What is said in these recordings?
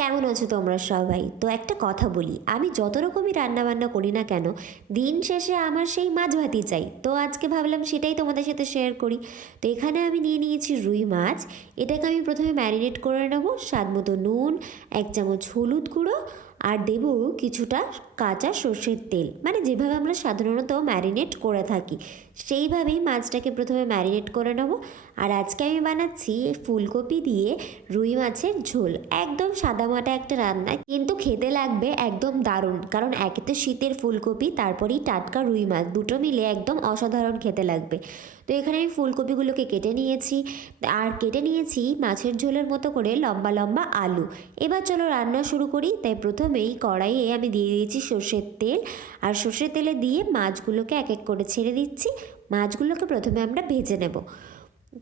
কেমন আছো তোমরা সবাই? তো একটা কথা বলি, আমি যত রকমই রান্নাবান্না করি না কেন, দিন শেষে আমার সেই মাছ ভাতই চাই। তো আজকে ভাবলাম সেটাই তোমাদের সাথে শেয়ার করি। তো এখানে আমি নিয়ে নিয়েছি রুই মাছ, এটাকে আমি প্রথমে ম্যারিনেট করে নেব, স্বাদ মতো নুন, এক চামচ হলুদ গুঁড়ো, আর দেব কিছুটা কাঁচা সর্ষের তেল। মানে যেভাবে আমরা সাধারণত ম্যারিনেট করে থাকি সেইভাবেই মাছটাকে প্রথমে ম্যারিনেট করে নেব। আর আজকে আমি বানাচ্ছি ফুলকপি দিয়ে রুই মাছের ঝোল। একদম সাদামাটা একটা রান্না, কিন্তু খেতে লাগবে একদম দারুণ, কারণ একে তো শীতের ফুলকপি, তারপরেই টাটকা রুই মাছ, দুটো মিলে একদম অসাধারণ খেতে লাগবে। তো এখানে আমি ফুলকপিগুলোকে কেটে নিয়েছি। আর কেটে নিয়েছি মাছের ঝোলের মতো করে লম্বা লম্বা আলু। এবার চলো রান্না শুরু করি। তাই প্রথমেই কড়াইয়ে আমি দিয়ে দিয়েছি সর্ষের তেল। আর সর্ষের তেলে দিয়ে মাছগুলোকে এক এক করে ছেড়ে দিচ্ছি। মাছগুলোকে প্রথমে আমরা ভেজে নেব।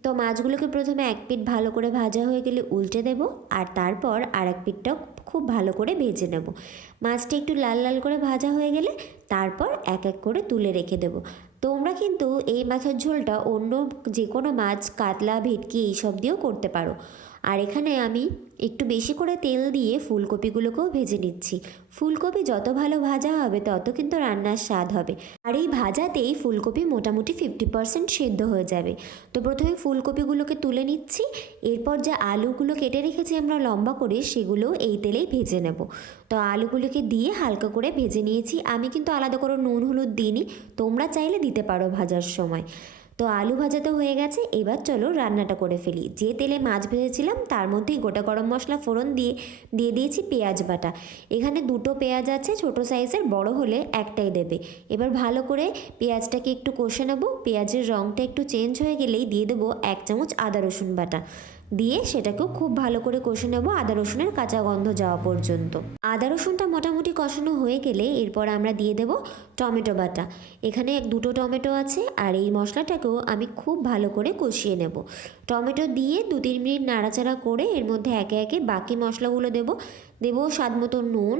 তো মাছগুলোকে প্রথমে এক পিঠ ভালো করে ভাজা হয়ে গেলে উল্টে দেব আর তারপর আর এক পিঠটাও খুব ভালো করে ভেজে নেব। মাছটা একটু লাল লাল করে ভাজা হয়ে গেলে তারপর এক এক করে তুলে রেখে দেব। তোমরা কিন্তু এই মাছের ঝোলটা অন্য যে কোনো মাছ, কাতলা, ভেটকি, এইসব দিয়েও করতে পারো। আর এখানে আমি একটু বেশি করে তেল দিয়ে ফুলকপিগুলোকেও ভেজে নিচ্ছি। ফুলকপি যত ভালো ভাজা হবে, তত কিন্তু রান্নার স্বাদ হবে। আর এই ভাজাতেই ফুলকপি মোটামুটি ফিফটি পার্সেন্ট সেদ্ধ হয়ে যাবে। তো প্রথমে ফুলকপিগুলোকে তুলে নিচ্ছি। এরপর যে আলুগুলো কেটে রেখেছি আমরা লম্বা করে সেগুলোও এই তেলেই ভেজে নেব। তো আলুগুলোকে দিয়ে হালকা করে ভেজে নিয়েছি। আমি কিন্তু আলাদা করে নুন, হলুদ দিইনি। তোমরা চাইলে দিতে পারো ভাজার সময়। তো আলু ভাজা তো হয়ে গেছে, এবার চলো রান্নাটা করে ফেলি। যে তেলে মাছ ভেজেছিলাম, তার মধ্যেই গোটা গরম মশলা ফোড়ন দিয়ে দিয়ে দিয়েছি পেঁয়াজ বাটা। এখানে দুটো পেঁয়াজ আছে, ছোট সাইজের, বড় হলে একটাই দেবে। এবার ভালো করে পেঁয়াজটাকে একটু কষে নেব। পেঁয়াজের রঙটা একটু চেঞ্জ হয়ে গেলেই দিয়ে দেবো এক চামচ আদা রসুন বাটা। দিয়ে সেটাকেও খুব ভালো করে কষে নেব আদা রসুনের কাঁচা গন্ধ যাওয়া পর্যন্ত। আদা রসুনটা মোটামুটি কষানো হয়ে গেলে এরপর আমরা দিয়ে দেব টমেটো বাটা। এখানে এক দুটো টমেটো আছে আর এই মশলাটাকেও আমি খুব ভালো করে কষিয়ে নেব। টমেটো দিয়ে দু তিন মিনিট নাড়াচাড়া করে এর মধ্যে একে একে বাকি মশলাগুলো দেবো। দেবো স্বাদ মতো নুন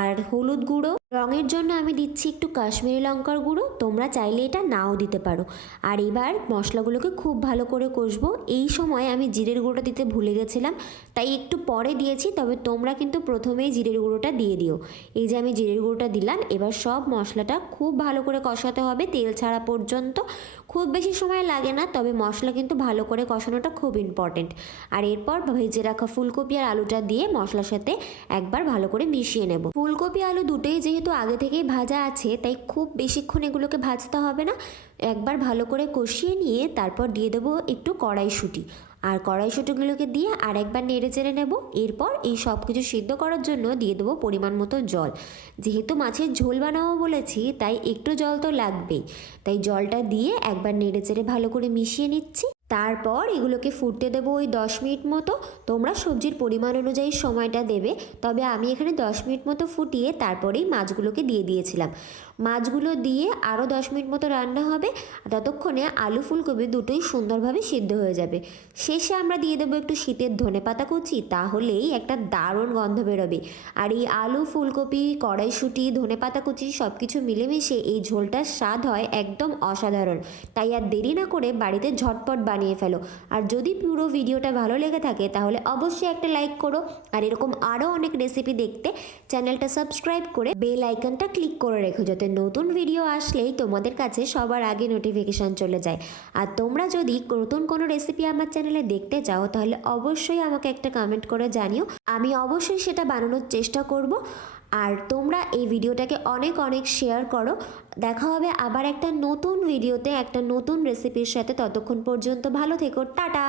আর হলুদ গুঁড়ো। রঙের জন্য আমি দিচ্ছি একটু কাশ্মীরি লঙ্কার গুঁড়ো। তোমরা চাইলে এটা নাও দিতে পারো। আর এবার মশলাগুলোকে খুব ভালো করে কষবো। এই সময় আমি জিরের গুঁড়োটা দিতে ভুলে গেছিলাম, তাই একটু পরে দিয়েছি, তবে তোমরা কিন্তু প্রথমেই জিরের গুঁড়োটা দিয়ে দিও। এই যে আমি জিরের গুঁড়োটা দিলাম, এবার সব মশলাটা খুব ভালো করে কষাতে হবে তেল ছাড়া পর্যন্ত। খুব বেশি সময় লাগে না, তবে মশলা কিন্তু ভালো করে কষানোটা খুব ইম্পর্টেন্ট আর এরপর ভেজে রাখা ফুলকপি আর আলুটা দিয়ে মশলার সাথে একবার ভালো করে মিশিয়ে নেব। ফুলকপি আলু দুটোই যেহেতু আগে থেকেই ভাজা আছে, তাই খুব বেশিক্ষণ এগুলোকে ভাজতে হবে না। একবার ভালো করে কষিয়ে নিয়ে তারপর দিয়ে দেবো একটু কড়াইশুঁটি। আর কড়াইশুঁটিগুলোকে দিয়ে আর একবার নেড়ে চেড়ে নেব। এরপর এই সব কিছু সিদ্ধ করার জন্য দিয়ে দেবো পরিমাণ মতো জল। যেহেতু মাছের ঝোল বানাবো বলেছি, তাই একটু জল তো লাগবেই। তাই জলটা দিয়ে একবার নেড়ে চেড়ে ভালো করে মিশিয়ে নিচ্ছি। তারপর এগুলোকে ফুটতে দেবো ওই দশ মিনিট মতো। তোমরা সবজির পরিমাণ অনুযায়ী সময়টা দেবে। তবে আমি এখানে দশ মিনিট মতো ফুটিয়ে তারপরেই মাছগুলোকে দিয়ে দিয়েছিলাম। মাছগুলো দিয়ে আরও দশ মিনিট মতো রান্না হবে। ততক্ষণে আলু ফুলকপি দুটোই সুন্দরভাবে সিদ্ধ হয়ে যাবে। শেষে আমরা দিয়ে দেবো একটু শীতের ধনে পাতা কুচি। তাহলেই একটা দারুণ গন্ধ বেরোবে। আর এই আলু, ফুলকপি, কড়াইশুঁটি, ধনে পাতা কুচি সব কিছু মিলেমিশে এই ঝোলটার স্বাদ হয় একদম অসাধারণ। তাই আর দেরি না করে বাড়িতে ঝটপট বানিয়ে ফেলো। আর যদি পুরো ভিডিওটা ভালো লেগে থাকে, তাহলে অবশ্যই একটা লাইক করো। আর এরকম আরও অনেক রেসিপি দেখতে চ্যানেলটা সাবস্ক্রাইব করে বেল আইকনটা ক্লিক করে রেখো, যাতে নতুন ভিডিও আসলেই তোমাদের কাছে সবার আগে নোটিফিকেশান চলে যায়। আর তোমরা যদি নতুন কোনো রেসিপি আমার চ্যানেলে দেখতে চাও, তাহলে অবশ্যই আমাকে একটা কমেন্ট করে জানিও। আমি অবশ্যই সেটা বানানোর চেষ্টা করব। আর তোমরা এই ভিডিওটাকে অনেক অনেক শেয়ার করো। দেখা হবে আবার একটা নতুন ভিডিওতে একটা নতুন রেসিপির সাথে। ততক্ষণ পর্যন্ত ভালো থেকো। টাটা!